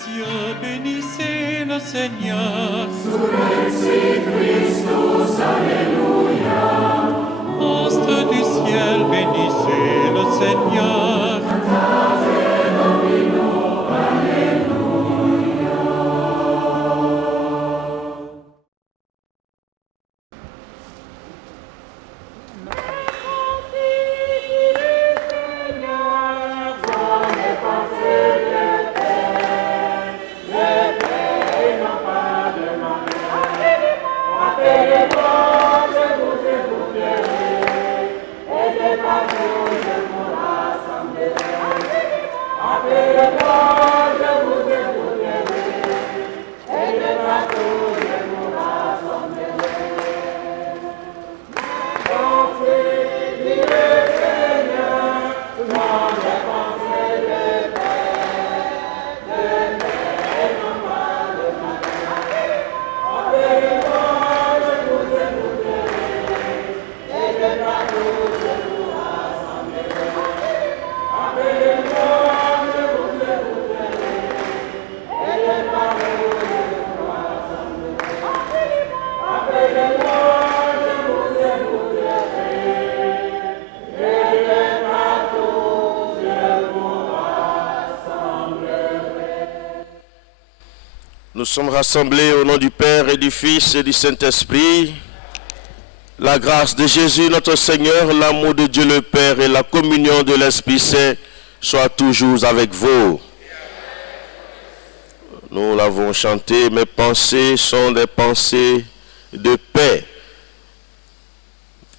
cieux, bénissez le Seigneur. Surrexit Christus, Alléluia. Astres du ciel, bénissez le Seigneur. Cantate Domino, Alléluia. Nous sommes rassemblés au nom du Père et du Fils et du Saint-Esprit. La grâce de Jésus notre Seigneur, l'amour de Dieu le Père et la communion de l'Esprit Saint soient toujours avec vous. Nous l'avons chanté, mes pensées sont des pensées de paix.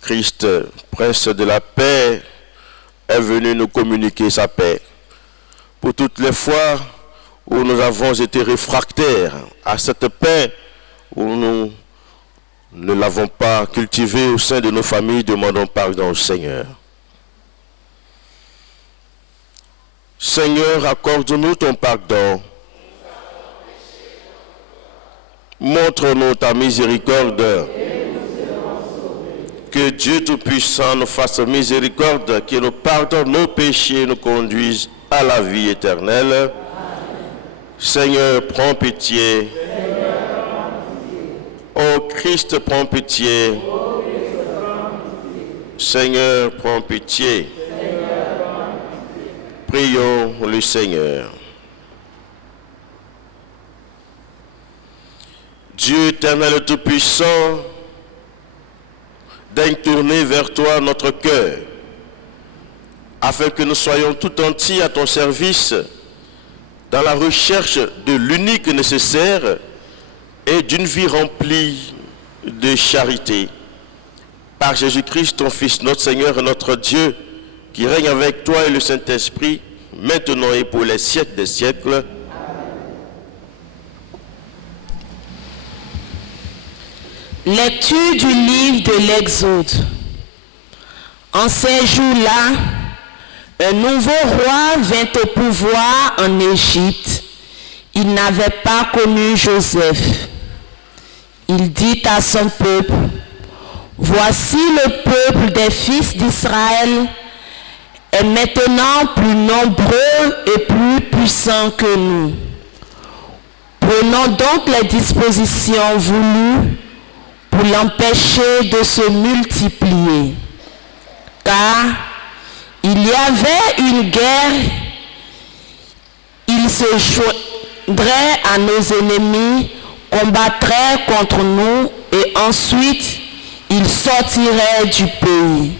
Christ, Prince de la paix, est venu nous communiquer sa paix. Pour toutes les fois où nous avons été réfractaires à cette paix, où nous ne l'avons pas cultivée au sein de nos familles, demandons pardon au Seigneur. Seigneur, accorde-nous ton pardon. Montre-nous ta miséricorde. Que Dieu Tout-Puissant nous fasse miséricorde, qu'il nous pardonne nos péchés et nous conduise à la vie éternelle. Seigneur, prends pitié. Ô Christ, prends pitié. Seigneur, prends pitié. Prions le Seigneur. Dieu éternel Tout-Puissant, daigne tourner vers toi notre cœur, afin que nous soyons tout entiers à ton service, dans la recherche de l'unique nécessaire et d'une vie remplie de charité. Par Jésus-Christ, ton Fils, notre Seigneur et notre Dieu, qui règne avec toi et le Saint-Esprit, maintenant et pour les siècles des siècles. Lecture du livre de l'Exode. En ces jours-là, un nouveau roi vint au pouvoir en Égypte. Il n'avait pas connu Joseph. Il dit à son peuple, « Voici le peuple des fils d'Israël est maintenant plus nombreux et plus puissant que nous. Prenons donc les dispositions voulues pour l'empêcher de se multiplier. Car il y avait une guerre, il se joindrait à nos ennemis, combattrait contre nous et ensuite il sortirait du pays.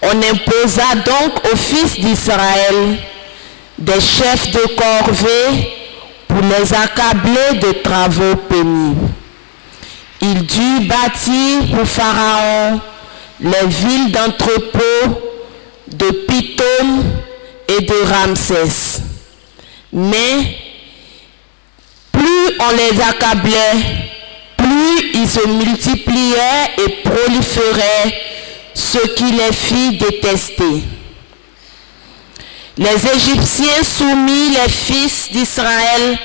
On imposa donc aux fils d'Israël des chefs de corvée pour les accabler de travaux pénibles. Il dut bâtir pour Pharaon les villes d'entrepôt de Pithom et de Ramsès. Mais plus on les accablait, plus ils se multipliaient et proliféraient, ce qui les fit détester. Les Égyptiens soumirent les fils d'Israël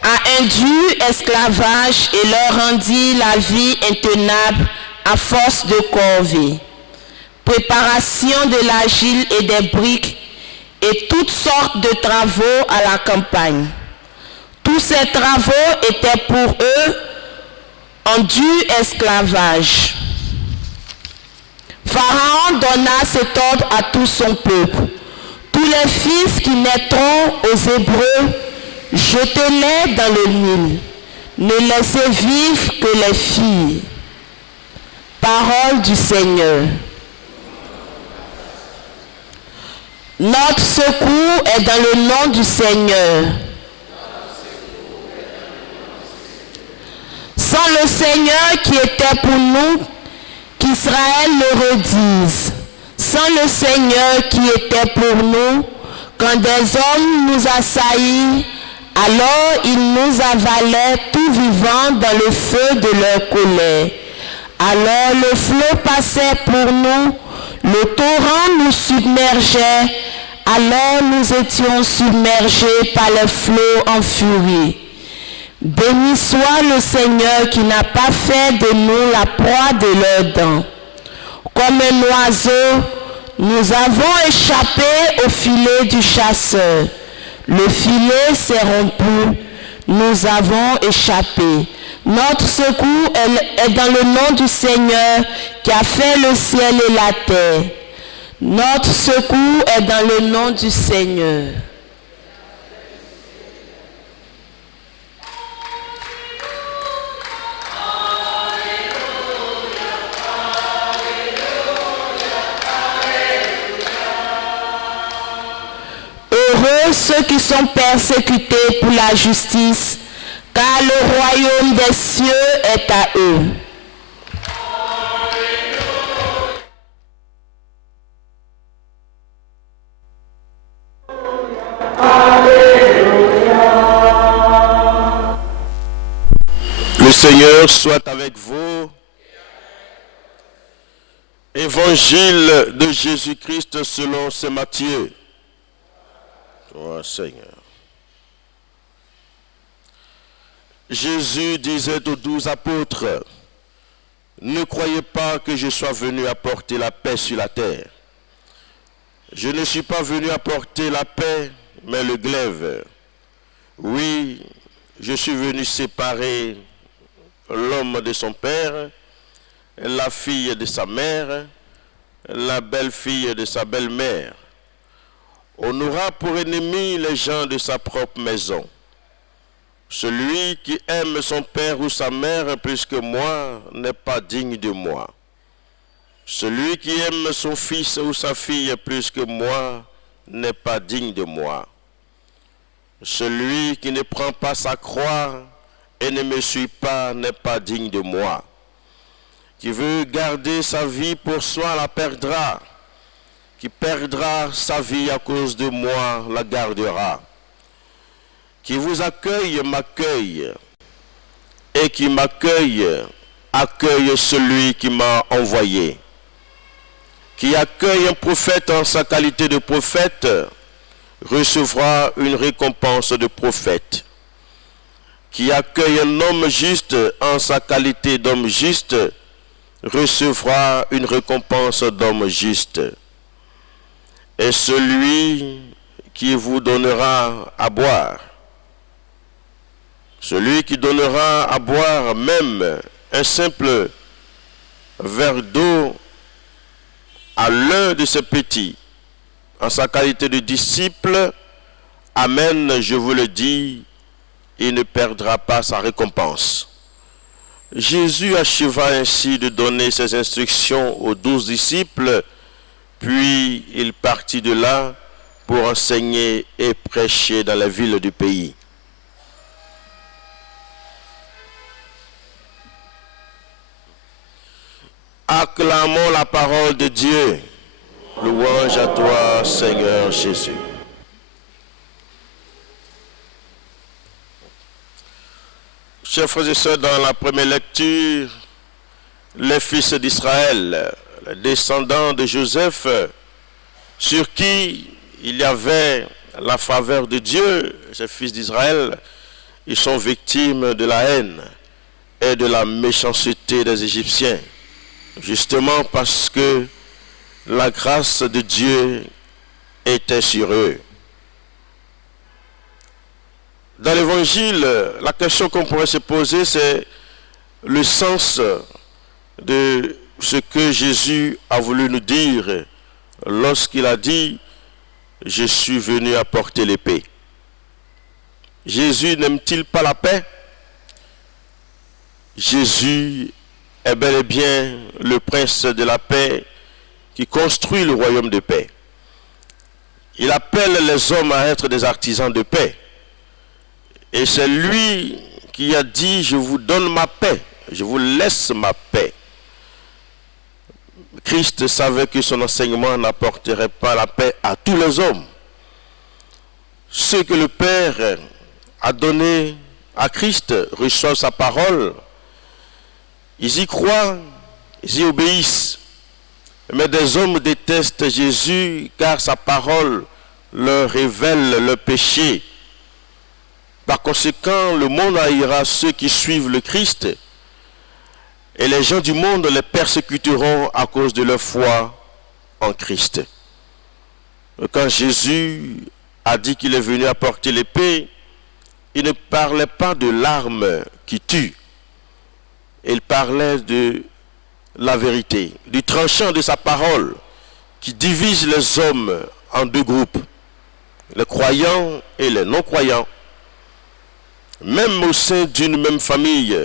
à un dur esclavage et leur rendirent la vie intenable à force de corvée, préparation de l'argile et des briques et toutes sortes de travaux à la campagne. Tous ces travaux étaient pour eux en dur esclavage. Pharaon donna cet ordre à tout son peuple. Tous les fils qui naîtront aux Hébreux, jetez-les dans le Nil. Ne laissez vivre que les filles. Parole du Seigneur. Notre secours est dans le nom du Seigneur. Sans le Seigneur qui était pour nous, qu'Israël le redise. Sans le Seigneur qui était pour nous, quand des hommes nous assaillirent, alors ils nous avalaient tout vivants dans le feu de leur colère. Alors le flot passait pour nous, le torrent nous submergeait, alors nous étions submergés par les flots en furie. Béni soit le Seigneur qui n'a pas fait de nous la proie de leurs dents. Comme un oiseau, nous avons échappé au filet du chasseur. Le filet s'est rompu, nous avons échappé. Notre secours est dans le nom du Seigneur qui a fait le ciel et la terre. Notre secours est dans le nom du Seigneur. Heureux ceux qui sont persécutés pour la justice, car le royaume des cieux est à eux. Le Seigneur soit avec vous. Évangile de Jésus-Christ selon saint Matthieu. Toi, Seigneur. Jésus disait aux 12 apôtres, ne croyez pas que je sois venu apporter la paix sur la terre. Je ne suis pas venu apporter la paix, mais le glaive. Oui, je suis venu séparer l'homme de son père, la fille de sa mère, la belle-fille de sa belle-mère. On aura pour ennemi les gens de sa propre maison. Celui qui aime son père ou sa mère plus que moi n'est pas digne de moi. Celui qui aime son fils ou sa fille plus que moi n'est pas digne de moi. Celui qui ne prend pas sa croix et ne me suit pas n'est pas digne de moi. Qui veut garder sa vie pour soi la perdra. Qui perdra sa vie à cause de moi la gardera. Qui vous accueille m'accueille, et qui m'accueille accueille celui qui m'a envoyé. Qui accueille un prophète en sa qualité de prophète recevra une récompense de prophète. Qui accueille un homme juste en sa qualité d'homme juste recevra une récompense d'homme juste. Et celui qui vous donnera à boire, celui qui donnera à boire même un simple verre d'eau à l'un de ses petits, en sa qualité de disciple, amen, je vous le dis, il ne perdra pas sa récompense. Jésus acheva ainsi de donner ses instructions aux 12 disciples, puis il partit de là pour enseigner et prêcher dans les villes du pays. Acclamons la parole de Dieu. Louange à toi, Seigneur Jésus. Chers frères et sœurs, dans la première lecture, les fils d'Israël, les descendants de Joseph, sur qui il y avait la faveur de Dieu, ces fils d'Israël, ils sont victimes de la haine et de la méchanceté des Égyptiens. Justement parce que la grâce de Dieu était sur eux. Dans l'évangile, la question qu'on pourrait se poser, c'est le sens de ce que Jésus a voulu nous dire lorsqu'il a dit « Je suis venu apporter la paix ». Jésus n'aime-t-il pas la paix? Jésus est bel et bien le prince de la paix qui construit le royaume de paix. Il appelle les hommes à être des artisans de paix. Et c'est lui qui a dit « Je vous donne ma paix, je vous laisse ma paix ». Christ savait que son enseignement n'apporterait pas la paix à tous les hommes. Ceux que le Père a donné à Christ reçoivent sa parole. Ils y croient, ils y obéissent. Mais des hommes détestent Jésus car sa parole leur révèle le péché. Par conséquent, le monde haïra ceux qui suivent le Christ et les gens du monde les persécuteront à cause de leur foi en Christ. Quand Jésus a dit qu'il est venu apporter l'épée, il ne parlait pas de l'arme qui tue. Il parlait de la vérité, du tranchant de sa parole qui divise les hommes en deux groupes, les croyants et les non-croyants. Même au sein d'une même famille,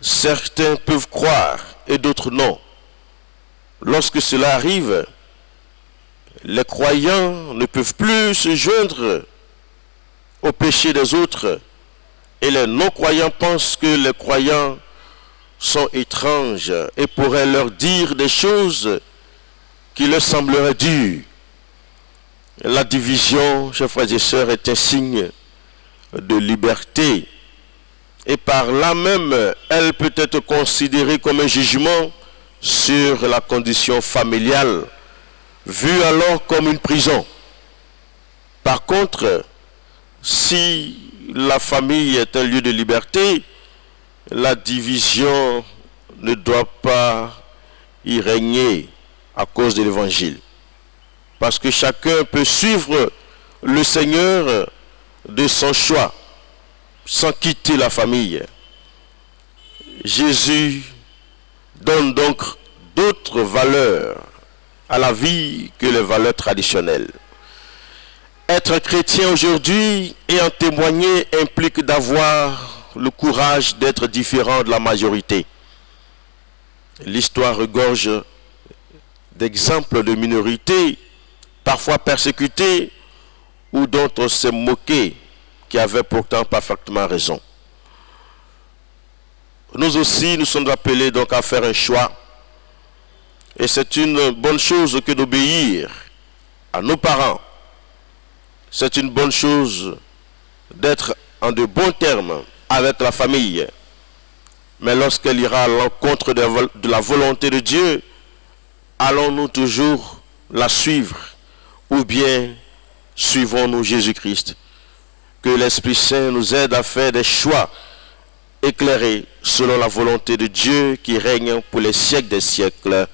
certains peuvent croire et d'autres non. Lorsque cela arrive, les croyants ne peuvent plus se joindre au péché des autres et les non-croyants pensent que les croyants sont étranges et pourraient leur dire des choses qui leur sembleraient dures. La division, chers frères et sœurs, est un signe de liberté et par là même elle peut être considérée comme un jugement sur la condition familiale, vue alors comme une prison. Par contre, si la famille est un lieu de liberté, la division ne doit pas y régner à cause de l'évangile. Parce que chacun peut suivre le Seigneur de son choix, sans quitter la famille. Jésus donne donc d'autres valeurs à la vie que les valeurs traditionnelles. Être chrétien aujourd'hui et en témoigner implique d'avoir le courage d'être différent de la majorité. L'histoire regorge d'exemples de minorités, parfois persécutées, ou dont on s'est moqué, qui avaient pourtant parfaitement raison. Nous aussi, nous sommes appelés donc à faire un choix. Et c'est une bonne chose que d'obéir à nos parents. C'est une bonne chose d'être en de bons termes avec la famille. Mais lorsqu'elle ira à l'encontre de la volonté de Dieu, allons-nous toujours la suivre ou bien suivons-nous Jésus-Christ? Que l'Esprit Saint nous aide à faire des choix éclairés selon la volonté de Dieu qui règne pour les siècles des siècles.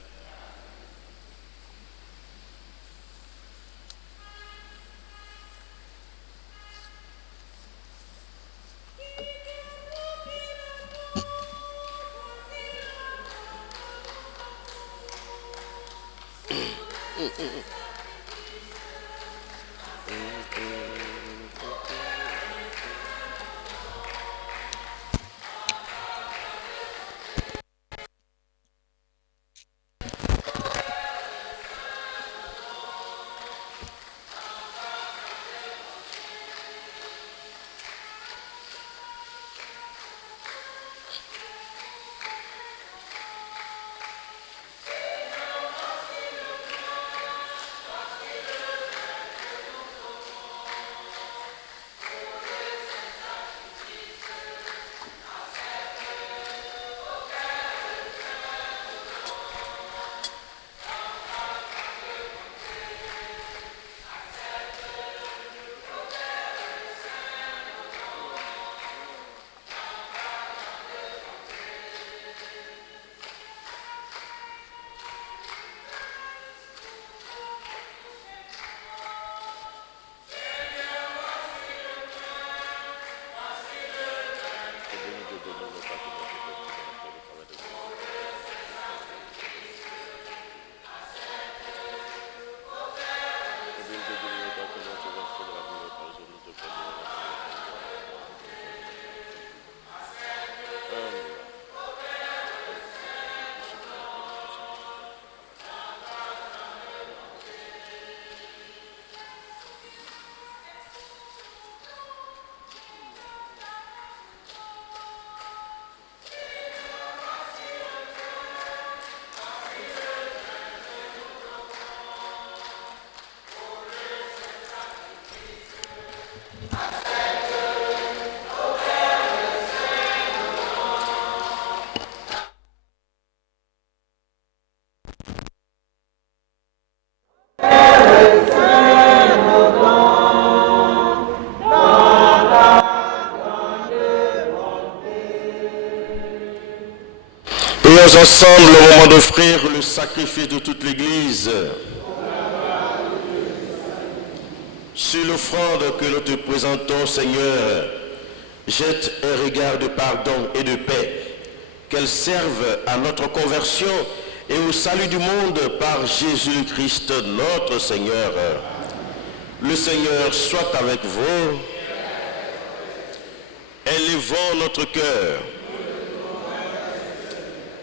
Prions ensemble au moment d'offrir le sacrifice de toute l'Église. Sur l'offrande que nous te présentons, Seigneur, jette un regard de pardon et de paix, qu'elle serve à notre conversion et au salut du monde par Jésus-Christ notre Seigneur. Le Seigneur soit avec vous. Élevons notre cœur.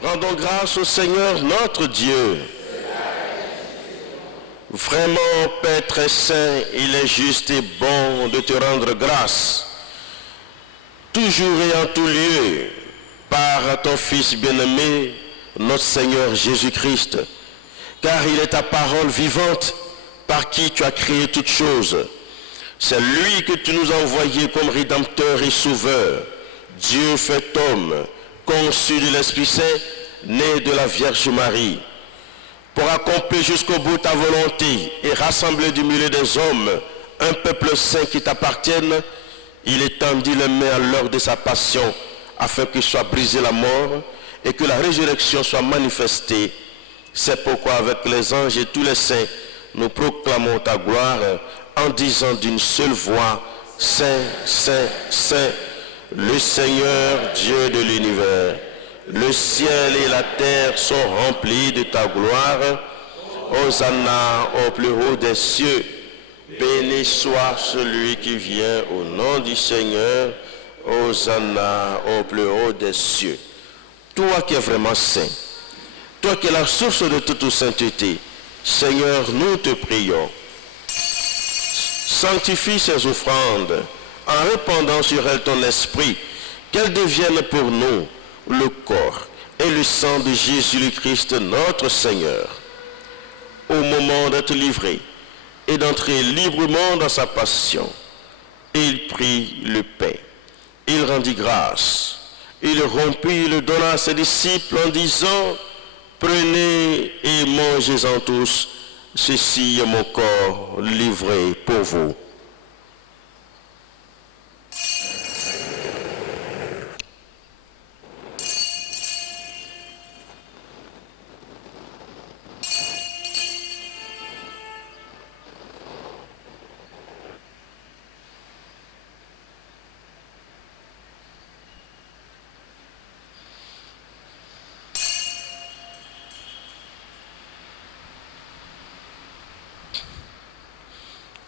Rendons grâce au Seigneur notre Dieu. Vraiment, Père très saint, il est juste et bon de te rendre grâce, toujours et en tout lieu, par ton Fils bien-aimé, notre Seigneur Jésus-Christ, car il est ta parole vivante, par qui tu as créé toutes choses. C'est lui que tu nous as envoyé comme Rédempteur et Sauveur, Dieu fait homme, conçu de l'Esprit Saint, né de la Vierge Marie, pour accomplir jusqu'au bout ta volonté et rassembler du milieu des hommes un peuple saint qui t'appartienne, il étendit les mains à l'heure de sa passion, afin que soit brisée la mort et que la résurrection soit manifestée. C'est pourquoi avec les anges et tous les saints, nous proclamons ta gloire en disant d'une seule voix, Saint, Saint, Saint, le Seigneur Dieu de l'univers. Le ciel et la terre sont remplis de ta gloire. Hosanna au plus haut des cieux. Béni soit celui qui vient au nom du Seigneur. Hosanna au plus haut des cieux. Toi qui es vraiment saint, toi qui es la source de toute sainteté, Seigneur, nous te prions. Sanctifie ces offrandes en répandant sur elles ton esprit, qu'elles deviennent pour nous le corps et le sang de Jésus-Christ notre Seigneur. Au moment d'être livré et d'entrer librement dans sa passion, il prit le pain, il rendit grâce, il rompit, le donna à ses disciples en disant, prenez et mangez-en tous, ceci est mon corps livré pour vous.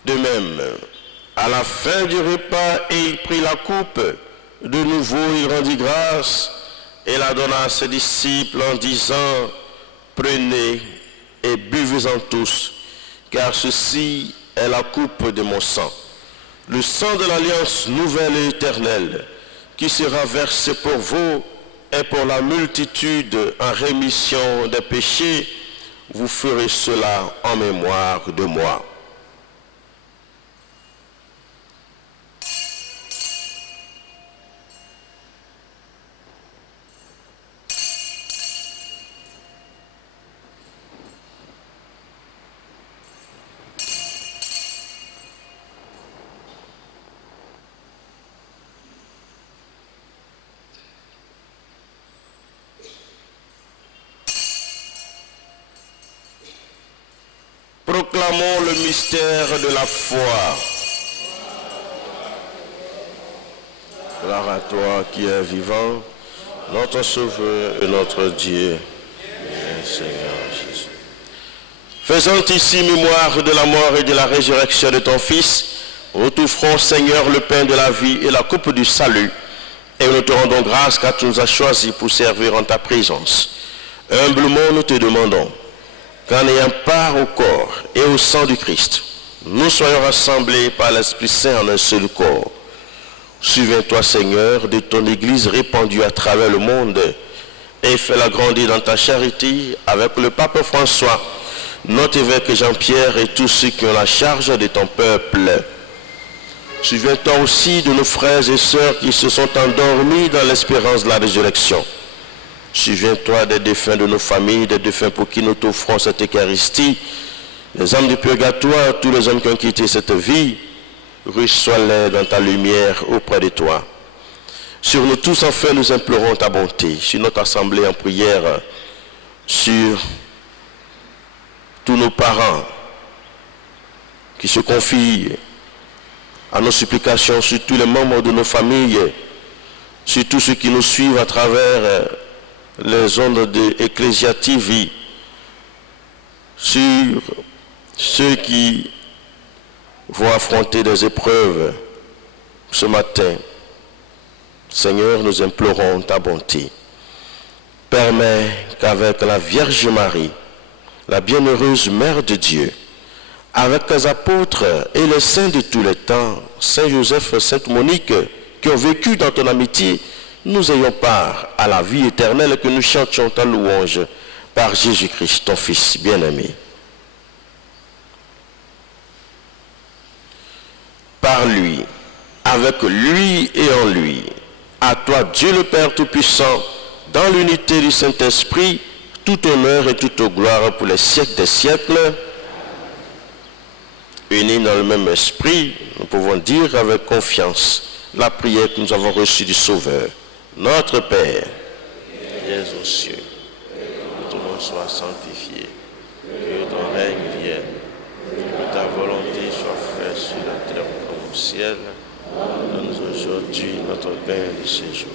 De même, à la fin du repas, il prit la coupe. De nouveau, il rendit grâce et la donna à ses disciples en disant, prenez et buvez-en tous, car ceci est la coupe de mon sang, le sang de l'alliance nouvelle et éternelle, qui sera versé pour vous et pour la multitude en rémission des péchés. Vous ferez cela en mémoire de moi. Proclamons le mystère de la foi. Gloire à toi qui es vivant, notre Sauveur et notre Dieu, Seigneur Jésus. Faisant ici mémoire de la mort et de la résurrection de ton Fils, nous t'offrons, Seigneur, le pain de la vie et la coupe du salut, et nous te rendons grâce car tu nous as choisis pour servir en ta présence. Humblement, nous te demandons qu'en ayant part au corps et au sang du Christ, nous soyons rassemblés par l'Esprit Saint en un seul corps. Souviens-toi, Seigneur, de ton Église répandue à travers le monde et fais-la grandir dans ta charité avec le pape François, notre évêque Jean-Pierre et tous ceux qui ont la charge de ton peuple. Souviens-toi aussi de nos frères et sœurs qui se sont endormis dans l'espérance de la résurrection. Souviens-toi des défunts de nos familles, des défunts pour qui nous t'offrons cette Eucharistie, les âmes du purgatoire, tous les hommes qui ont quitté cette vie, reçois-les dans ta lumière auprès de toi. Sur nous tous, enfin, nous implorons ta bonté. Sur notre assemblée en prière, sur tous nos parents qui se confient à nos supplications, sur tous les membres de nos familles, sur tous ceux qui nous suivent à travers les ondes de Ecclesia TV, sur ceux qui vont affronter des épreuves ce matin. Seigneur, nous implorons ta bonté. Permets qu'avec la Vierge Marie, la bienheureuse Mère de Dieu, avec les apôtres et les saints de tous les temps, Saint Joseph, Sainte Monique, qui ont vécu dans ton amitié, nous ayons part à la vie éternelle, que nous chantions ta louange par Jésus-Christ, ton Fils bien-aimé. Par lui, avec lui et en lui, à toi Dieu le Père Tout-Puissant, dans l'unité du Saint-Esprit, tout honneur et toute gloire pour les siècles des siècles. Unis dans le même esprit, nous pouvons dire avec confiance la prière que nous avons reçue du Sauveur. Notre Père, qui es aux cieux, que ton nom soit sanctifié, que ton règne vienne, que ta volonté soit faite sur la terre comme au ciel. Donne-nous aujourd'hui notre pain de ce jour.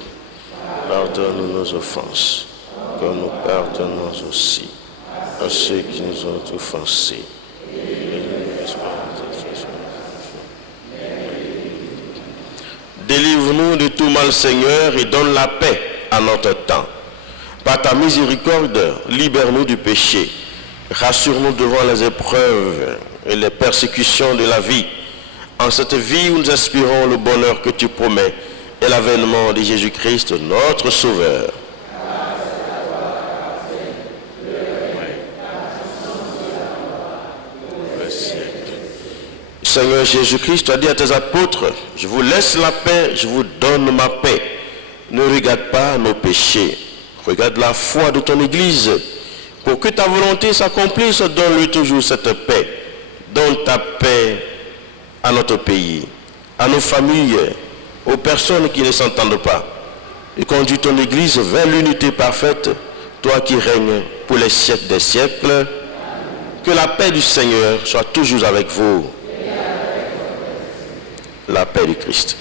Pardonne-nous nos offenses, comme nous pardonnons aussi à ceux qui nous ont offensés. Délivre-nous de tout mal, Seigneur, et donne la paix à notre temps. Par ta miséricorde, libère-nous du péché. Rassure-nous devant les épreuves et les persécutions de la vie. En cette vie où nous aspirons le bonheur que tu promets et l'avènement de Jésus-Christ, notre Sauveur. Seigneur Jésus-Christ, tu as dit à tes apôtres, je vous laisse la paix, je vous donne ma paix. Ne regarde pas nos péchés, regarde la foi de ton Église. Pour que ta volonté s'accomplisse, donne-lui toujours cette paix. Donne ta paix à notre pays, à nos familles, aux personnes qui ne s'entendent pas. Et conduis ton Église vers l'unité parfaite, toi qui règnes pour les siècles des siècles. Que la paix du Seigneur soit toujours avec vous. La paix du Christ.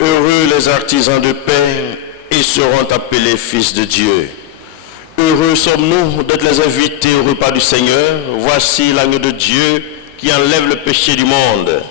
Heureux les artisans de paix, ils seront appelés fils de Dieu. Heureux sommes-nous d'être les invités au repas du Seigneur. Voici l'agneau de Dieu qui enlève le péché du monde.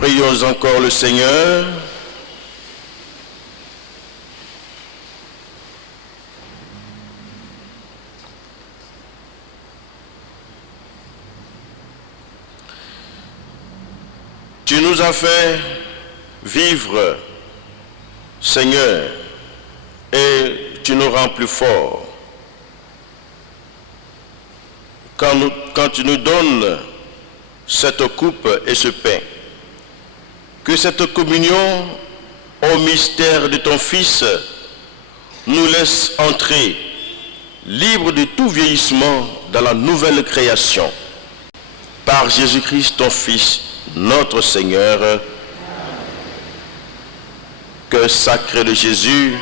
Prions encore le Seigneur. Tu nous as fait vivre, Seigneur, et tu nous rends plus forts. Quand tu nous donnes cette coupe et ce pain, que cette communion au mystère de ton Fils nous laisse entrer, libres de tout vieillissement, dans la nouvelle création. Par Jésus-Christ, ton Fils, notre Seigneur. Cœur sacré de Jésus,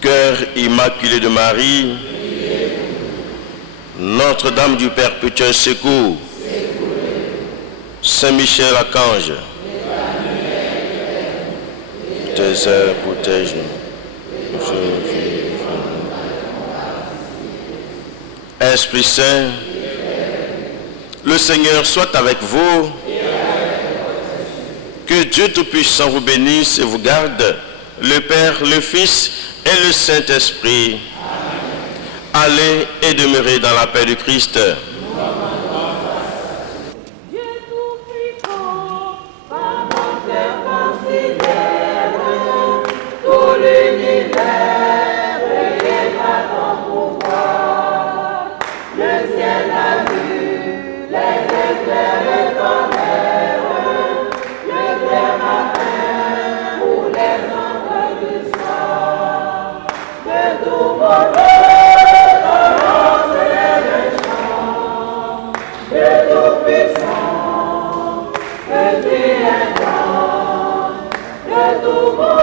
cœur immaculé de Marie, Notre-Dame du Perpétuel Secours, Saint-Michel Archange, tes ailes protège-nous. Esprit Saint, le Seigneur soit avec vous. Que Dieu Tout-Puissant vous bénisse et vous garde, le Père, le Fils et le Saint-Esprit. Allez et demeurez dans la paix du Christ. Que tu